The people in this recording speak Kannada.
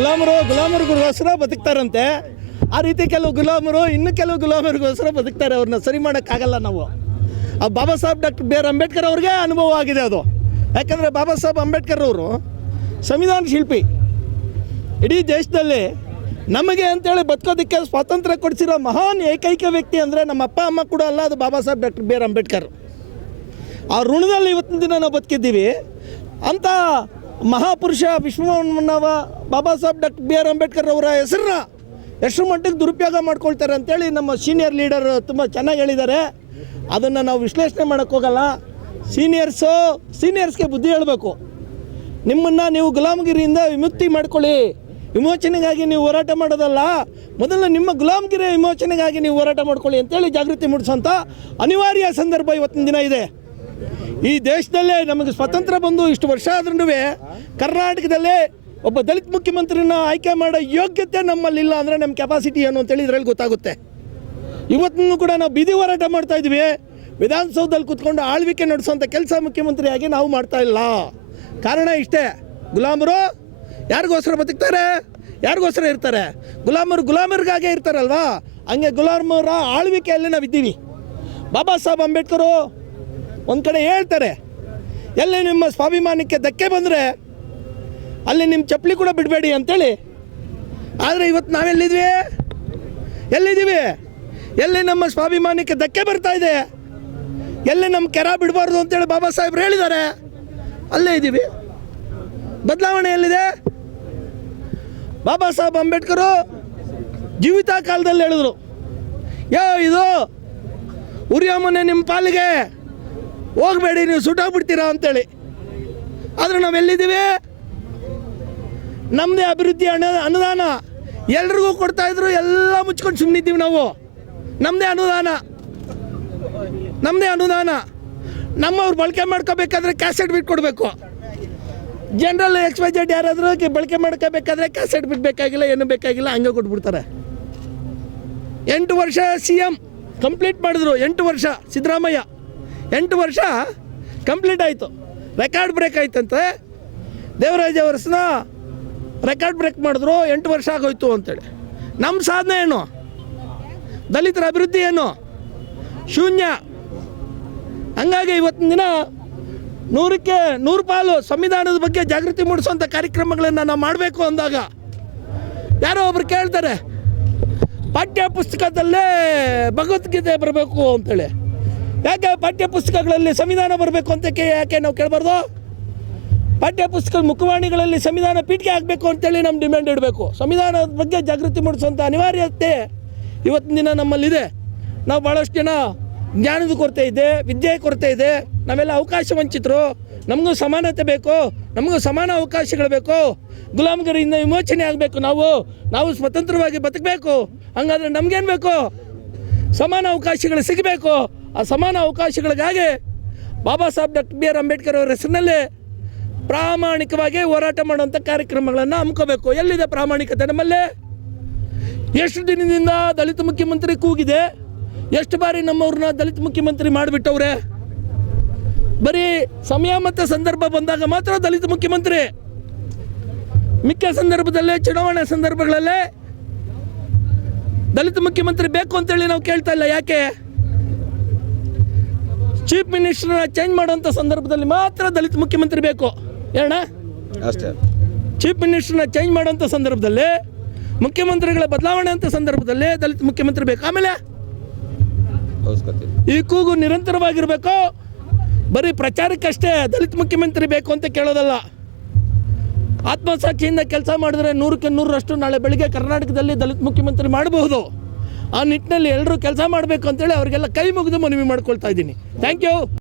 ಗುಲಾಮರು ಗುಲಾಮರಿಗೋಸ್ಕರ ಬದುಕ್ತಾರಂತೆ. ಆ ರೀತಿ ಕೆಲವು ಗುಲಾಮರು, ಇನ್ನು ಕೆಲವು ಗುಲಾಮರಿಗೋಸ್ಕರ ಬದುಕ್ತಾರೆ, ಅವ್ರನ್ನ ಸರಿ ಮಾಡೋಕ್ಕಾಗಲ್ಲ ನಾವು. ಆ Baba Saheb doctor B R Ambedkar ಅವ್ರಿಗೆ ಅನುಭವ ಆಗಿದೆ ಅದು. ಯಾಕಂದರೆ ಬಾಬಾ ಸಾಹೇಬ್ ಅಂಬೇಡ್ಕರ್ ಅವರು ಸಂವಿಧಾನ ಶಿಲ್ಪಿ. ಇಡೀ ದೇಶದಲ್ಲಿ ನಮಗೆ ಅಂತೇಳಿ ಬದುಕೋದಕ್ಕೆ ಸ್ವಾತಂತ್ರ್ಯ ಕೊಡಿಸಿರೋ ಮಹಾನ್ ಏಕೈಕ ವ್ಯಕ್ತಿ ಅಂದರೆ ನಮ್ಮ ಅಪ್ಪ, ಅಮ್ಮ ಕೂಡ ಅಲ್ಲ, ಅದು Baba Saheb doctor B R Ambedkar. ಆ ಋಣದಲ್ಲಿ ಇವತ್ತಿನ ದಿನ ನಾವು ಬದುಕಿದ್ದೀವಿ. ಅಂಥ ಮಹಾಪುರುಷ ವಿಶ್ವಮನ್ನವ Baba Saheb doctor B R Ambedkar ಅವರ ಹೆಸರನ್ನ ಎಷ್ಟು ಮಟ್ಟಿಗೆ ದುರುಪಯೋಗ ಮಾಡ್ಕೊಳ್ತಾರೆ ಅಂತೇಳಿ ನಮ್ಮ ಸೀನಿಯರ್ ಲೀಡರ್ ತುಂಬ ಚೆನ್ನಾಗಿ ಹೇಳಿದ್ದಾರೆ. ಅದನ್ನು ನಾವು ವಿಶ್ಲೇಷಣೆ ಮಾಡೋಕ್ಕೆ ಹೋಗಲ್ಲ. ಸೀನಿಯರ್ಸು, ಸೀನಿಯರ್ಸ್ಗೆ ಬುದ್ಧಿ ಹೇಳಬೇಕು. ನಿಮ್ಮನ್ನು ನೀವು ಗುಲಾಮಗಿರಿಯಿಂದ ವಿಮುಕ್ತಿ ಮಾಡ್ಕೊಳ್ಳಿ. ವಿಮೋಚನೆಗಾಗಿ ನೀವು ಹೋರಾಟ ಮಾಡೋದಲ್ಲ. ಮೊದಲು ನಿಮ್ಮ ಗುಲಾಮಗಿರಿ ವಿಮೋಚನೆಗಾಗಿ ನೀವು ಹೋರಾಟ ಮಾಡ್ಕೊಳ್ಳಿ ಅಂತೇಳಿ ಜಾಗೃತಿ ಮೂಡಿಸೋಂಥ ಅನಿವಾರ್ಯ ಸಂದರ್ಭ ಇವತ್ತಿನ ದಿನ ಇದೆ. ಈ ದೇಶದಲ್ಲೇ ನಮಗೆ ಸ್ವತಂತ್ರ ಬಂದು ಇಷ್ಟು ವರ್ಷ ಆದ್ರೂ ಕರ್ನಾಟಕದಲ್ಲೇ ಒಬ್ಬ ದಲಿತ ಮುಖ್ಯಮಂತ್ರಿನ ಆಯ್ಕೆ ಮಾಡೋ ಯೋಗ್ಯತೆ ನಮ್ಮಲ್ಲಿಲ್ಲ ಅಂದರೆ ನಮ್ಮ ಕೆಪಾಸಿಟಿ ಏನು ಅಂತೇಳಿ ಇದರಲ್ಲಿ ಗೊತ್ತಾಗುತ್ತೆ. ಇವತ್ತಿನೂ ಕೂಡ ನಾವು ಬೀದಿ ಹೋರಾಟ ಮಾಡ್ತಾ ಇದ್ವಿ ವಿಧಾನಸೌಧದಲ್ಲಿ ಕೂತ್ಕೊಂಡು ಆಳ್ವಿಕೆ ನಡೆಸೋಂಥ ಕೆಲಸ ಮುಖ್ಯಮಂತ್ರಿಯಾಗಿ ನಾವು ಮಾಡ್ತಾ ಇಲ್ಲ. ಕಾರಣ ಇಷ್ಟೇ. ಗುಲಾಮರು ಯಾರಿಗೋಸ್ಕರ ಬದುಕ್ತಾರೆ? ಯಾರಿಗೋಸ್ಕರ ಇರ್ತಾರೆ? ಗುಲಾಮರು ಗುಲಾಮರಿಗಾಗೆ ಇರ್ತಾರಲ್ವಾ? ಹಂಗೆ ಗುಲಾಮರ ಆಳ್ವಿಕೆಯಲ್ಲಿ ನಾವು ಇದ್ದೀವಿ ಬಾಬಾ ಸಾಹೇಬ್ ಅಂಬೇಡ್ಕರು ಒಂದು ಕಡೆ ಹೇಳ್ತಾರೆ, ಎಲ್ಲಿ ನಿಮ್ಮ ಸ್ವಾಭಿಮಾನಕ್ಕೆ ಧಕ್ಕೆ ಬಂದರೆ, ಅಲ್ಲಿ ನಿಮ್ಮ ಚಪ್ಪಲಿ ಕೂಡ ಬಿಡಬೇಡಿ ಅಂತೇಳಿ. ಆದರೆ ಇವತ್ತು ನಾವೆಲ್ಲಿದ್ವಿ? ಎಲ್ಲಿದ್ದೀವಿ? ಎಲ್ಲಿ ನಮ್ಮ ಸ್ವಾಭಿಮಾನಕ್ಕೆ ಧಕ್ಕೆ ಬರ್ತಾ ಇದೆ? ಎಲ್ಲಿ ನಮ್ಮ ಕೆರ ಬಿಡಬಾರ್ದು ಅಂತೇಳಿ ಬಾಬಾ ಸಾಹೇಬ್ರು ಹೇಳಿದ್ದಾರೆ. ಅಲ್ಲೇ ಇದ್ದೀವಿ. ಬದಲಾವಣೆ ಎಲ್ಲಿದೆ? ಬಾಬಾ ಸಾಹೇಬ್ ಅಂಬೇಡ್ಕರು ಜೀವಿತ ಕಾಲದಲ್ಲಿ ಹೇಳಿದ್ರು, ಯೋ ಇದು ಉರಿಯೋ ನಿಮ್ಮ ಪಾಲಿಗೆ ಹೋಗಬೇಡಿ, ನೀವು ಸುಟ್ಟೋಗ್ಬಿಡ್ತೀರಾ ಅಂತೇಳಿ. ಆದರೆ ನಾವು ಎಲ್ಲಿದ್ದೀವಿ? ನಮ್ಮದೇ ಅಭಿವೃದ್ಧಿ ಅನ, ಅನುದಾನ. ಎಲ್ರಿಗೂ ಕೊಡ್ತಾ ಇದ್ರು, ಎಲ್ಲ ಮುಚ್ಕೊಂಡು ಸುಮ್ಮನಿದ್ದೀವಿ ನಾವು. ನಮ್ಮದೇ ಅನುದಾನ. ನಮ್ಮದೇ ಅನುದಾನ. ನಮ್ಮವ್ರು ಬಳಕೆ ಮಾಡ್ಕೋಬೇಕಾದ್ರೆ ಕ್ಯಾಸೆಟ್ ಬಿಟ್ಕೊಡ್ಬೇಕು. ಜನರಲ್ ಎಕ್ಸ್ ವೈ ಜೆಡ್ ಯಾರಾದರೂ ಬಳಕೆ ಮಾಡ್ಕೋಬೇಕಾದ್ರೆ ಕ್ಯಾಸೆಟ್ ಬಿಡಬೇಕಾಗಿಲ್ಲ, ಏನು ಬೇಕಾಗಿಲ್ಲ, ಹಂಗೆ ಕೊಟ್ಬಿಡ್ತಾರೆ. ಎಂಟು ವರ್ಷ ಸಿ ಎಂ ಕಂಪ್ಲೀಟ್ ಮಾಡಿದ್ರು, ಎಂಟು ವರ್ಷ ಸಿದ್ದರಾಮಯ್ಯ. ಎಂಟು ವರ್ಷ ಕಂಪ್ಲೀಟ್ ಆಯಿತು. ರೆಕಾರ್ಡ್ ಬ್ರೇಕ್ ಆಯ್ತಂತೆ. ದೇವರಾಜ ಅವರ್ಸ್ನ ರೆಕಾರ್ಡ್ ಬ್ರೇಕ್ ಮಾಡಿದ್ರು, ಎಂಟು ವರ್ಷ ಆಗೋಯ್ತು ಅಂತೇಳಿ. ನಮ್ಮ ಸಾಧನೆ ಏನು? ದಲಿತರ ಅಭಿವೃದ್ಧಿ ಏನು? ಶೂನ್ಯ. ಹಂಗಾಗಿ ಇವತ್ತಿನ ದಿನ ನೂರಕ್ಕೆ ನೂರು ಪಾಲು ಸಂವಿಧಾನದ ಬಗ್ಗೆ ಜಾಗೃತಿ ಮೂಡಿಸುವಂಥ ಕಾರ್ಯಕ್ರಮಗಳನ್ನು ನಾವು ಮಾಡಬೇಕು ಅಂದಾಗ ಯಾರೋ ಒಬ್ರು ಕೇಳ್ತಾರೆ, ಪಠ್ಯ ಪುಸ್ತಕದಲ್ಲೇ ಭಗವದ್ಗೀತೆ ಬರಬೇಕು ಅಂತೇಳಿ. ಯಾಕೆ ಪಠ್ಯಪುಸ್ತಕಗಳಲ್ಲಿ ಸಂವಿಧಾನ ಬರಬೇಕು ಅಂತ ಯಾಕೆ ನಾವು ಕೇಳಬಾರ್ದು? ಪಠ್ಯ ಮುಖವಾಣಿಗಳಲ್ಲಿ ಸಂವಿಧಾನ ಪೀಠಿಗೆ ಆಗಬೇಕು ಅಂತೇಳಿ ನಮ್ಮ ಡಿಮ್ಯಾಂಡ್ ಇಡಬೇಕು. ಸಂವಿಧಾನದ ಬಗ್ಗೆ ಜಾಗೃತಿ ಮೂಡಿಸುವಂಥ ಅನಿವಾರ್ಯತೆ ಇವತ್ತಿನ ದಿನ ನಮ್ಮಲ್ಲಿದೆ. ನಾವು ಭಾಳಷ್ಟು ಜನ ಜ್ಞಾನದ ಕೊರತೆ ಇದೆ ವಿದ್ಯೆ ಕೊರತೆ ಇದೆ, ನಾವೆಲ್ಲ ಅವಕಾಶ ವಂಚಿತರು. ನಮಗೂ ಸಮಾನತೆ ಬೇಕು, ನಮಗೂ ಸಮಾನ ಅವಕಾಶಗಳು ಬೇಕು. ಗುಲಾಮಗಿರಿಯಿಂದ ವಿಮೋಚನೆ ಆಗಬೇಕು ನಾವು. ನಾವು ಸ್ವತಂತ್ರವಾಗಿ ಬದುಕಬೇಕು. ಹಂಗಾದ್ರೆ ನಮಗೇನು ಬೇಕು? ಸಮಾನ ಅವಕಾಶಗಳು ಸಿಗಬೇಕು. ಆ ಸಮಾನ ಅವಕಾಶಗಳಿಗಾಗಿ Baba Saheb doctor B R Ambedkar ಅವರ ಹೆಸರಿನಲ್ಲಿ ಪ್ರಾಮಾಣಿಕವಾಗಿ ಹೋರಾಟ ಮಾಡುವಂಥ ಕಾರ್ಯಕ್ರಮಗಳನ್ನು ಹಮ್ಕೋಬೇಕು ಎಲ್ಲಿದೆ ಪ್ರಾಮಾಣಿಕತೆ? ನಮ್ಮಲ್ಲಿ. ಎಷ್ಟು ದಿನದಿಂದ ದಲಿತ ಮುಖ್ಯಮಂತ್ರಿ ಕೂಗಿದೆ, ಎಷ್ಟು ಬಾರಿ ನಮ್ಮವ್ರನ್ನ ದಲಿತ ಮುಖ್ಯಮಂತ್ರಿ ಮಾಡಿಬಿಟ್ಟವ್ರೆ? ಬರೀ ಸಮಯ ಮತ್ತು ಸಂದರ್ಭ ಬಂದಾಗ ಮಾತ್ರ ದಲಿತ ಮುಖ್ಯಮಂತ್ರಿ. ಮಿಕ್ಕ ಸಂದರ್ಭದಲ್ಲೇ, ಚುನಾವಣೆ ಸಂದರ್ಭಗಳಲ್ಲೇ ದಲಿತ ಮುಖ್ಯಮಂತ್ರಿ ಬೇಕು ಅಂತೇಳಿ ನಾವು ಕೇಳ್ತಾ ಇಲ್ಲ, ಯಾಕೆ? ಚೀಫ್ ಮಿನಿಸ್ಟರ್ನ ಚೇಂಜ್ ಮಾಡುವಂಥ ಸಂದರ್ಭದಲ್ಲಿ ಮಾತ್ರ ದಲಿತ ಮುಖ್ಯಮಂತ್ರಿ ಬೇಕು. ಏನಾ ಅಷ್ಟೇ. ಚೀಫ್ ಮಿನಿಸ್ಟರ್ನ ಚೇಂಜ್ ಮಾಡುವಂಥ ಸಂದರ್ಭದಲ್ಲಿ ಮುಖ್ಯಮಂತ್ರಿಗಳ ಬದಲಾವಣೆ ಅಂತ ಸಂದರ್ಭದಲ್ಲಿ ದಲಿತ ಮುಖ್ಯಮಂತ್ರಿ ಬೇಕು. ಆಮೇಲೆ? ಈ ಕೂಗು ನಿರಂತರವಾಗಿರಬೇಕು. ಬರೀ ಪ್ರಚಾರಕ್ಕಷ್ಟೇ ದಲಿತ ಮುಖ್ಯಮಂತ್ರಿ ಬೇಕು ಅಂತ ಕೇಳೋದಲ್ಲ. ಆತ್ಮಸಾಕ್ಷಿಯಿಂದ ಕೆಲಸ ಮಾಡಿದ್ರೆ ನೂರಕ್ಕೆ ನೂರರಷ್ಟು ನಾಳೆ ಬೆಳಿಗ್ಗೆ ಕರ್ನಾಟಕದಲ್ಲಿ ದಲಿತ ಮುಖ್ಯಮಂತ್ರಿ ಮಾಡಬಹುದು. ಆ ನಿಟ್ಟಿನಲ್ಲಿ ಎಲ್ಲರೂ ಕೆಲಸ ಮಾಡಬೇಕು ಅಂತೇಳಿ ಅವರಿಗೆಲ್ಲ ಕೈ ಮುಗಿದು ಮನವಿ ಮಾಡ್ಕೊಳ್ತಾ ಇದ್ದೀನಿ. Thank you